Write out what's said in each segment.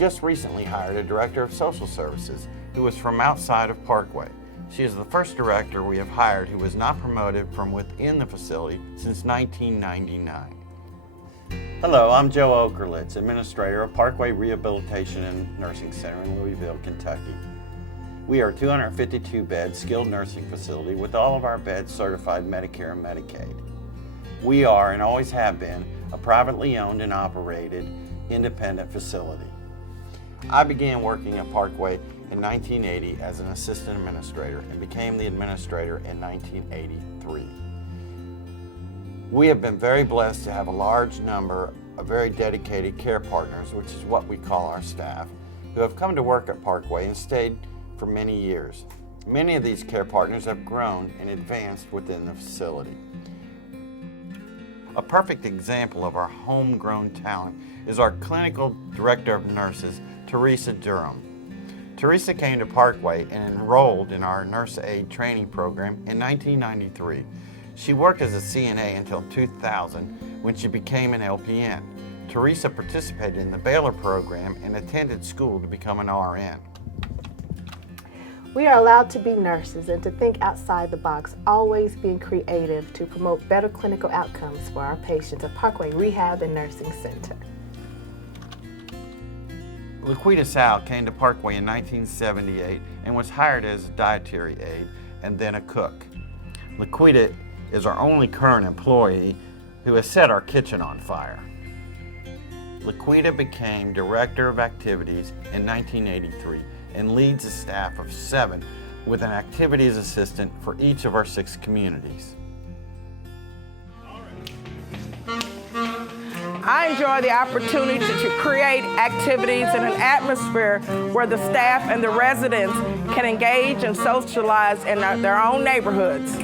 just recently hired a director of social services who was from outside of Parkway. She is the first director we have hired who was not promoted from within the facility since 1999. Hello, I'm Joe Okerlitz, administrator of Parkway Rehabilitation and Nursing Center in Louisville, Kentucky. We are a 252-bed skilled nursing facility with all of our beds certified Medicare and Medicaid. We are, and always have been, a privately owned and operated independent facility. I began working at Parkway in 1980 as an assistant administrator and became the administrator in 1983. We have been very blessed to have a large number of very dedicated care partners, which is what we call our staff, who have come to work at Parkway and stayed for many years. Many of these care partners have grown and advanced within the facility. A perfect example of our homegrown talent is our clinical director of nurses, Teresa Durham. Teresa came to Parkway and enrolled in our nurse aide training program in 1993. She worked as a CNA until 2000 when she became an LPN. Teresa participated in the Baylor program and attended school to become an RN. We are allowed to be nurses and to think outside the box, always being creative to promote better clinical outcomes for our patients at Parkway Rehab and Nursing Center. Laquita Sal came to Parkway in 1978 and was hired as a dietary aide and then a cook. Laquita is our only current employee who has set our kitchen on fire. Laquita became Director of Activities in 1983 and leads a staff of 7 with an activities assistant for each of our 6 communities. I enjoy the opportunity to create activities in an atmosphere where the staff and the residents can engage and socialize in their own neighborhoods.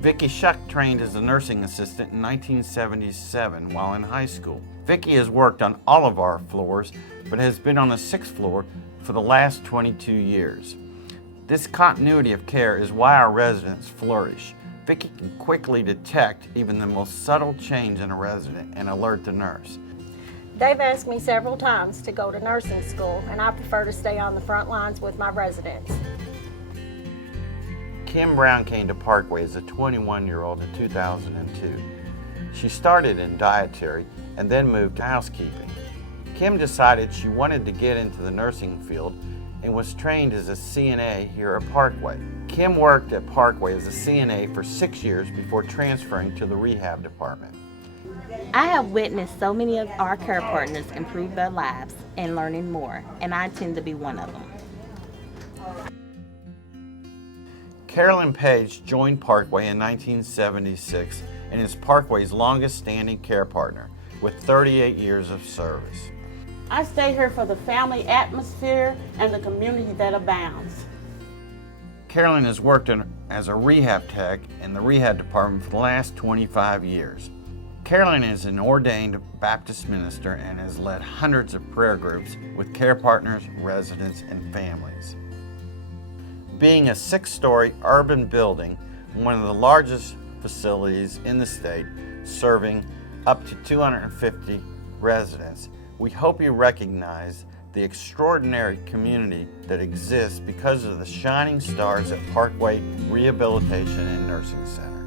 Vicki Shuck trained as a nursing assistant in 1977 while in high school. Vicki has worked on all of our floors, but has been on the 6th floor for the last 22 years. This continuity of care is why our residents flourish. Vicki can quickly detect even the most subtle change in a resident and alert the nurse. They've asked me several times to go to nursing school, and I prefer to stay on the front lines with my residents. Kim Brown came to Parkway as a 21-year-old in 2002. She started in dietary and then moved to housekeeping. Kim decided she wanted to get into the nursing field and was trained as a CNA here at Parkway. Kim worked at Parkway as a CNA for 6 years before transferring to the rehab department. I have witnessed so many of our care partners improve their lives and learning more, and I intend to be one of them. Carolyn Page joined Parkway in 1976 and is Parkway's longest-standing care partner with 38 years of service. I stay here for the family atmosphere and the community that abounds. Carolyn has worked as a rehab tech in the rehab department for the last 25 years. Carolyn is an ordained Baptist minister and has led hundreds of prayer groups with care partners, residents, and families. Being a 6-story urban building, one of the largest facilities in the state, serving up to 250 residents, we hope you recognize the extraordinary community that exists because of the shining stars at Parkway Rehabilitation and Nursing Center.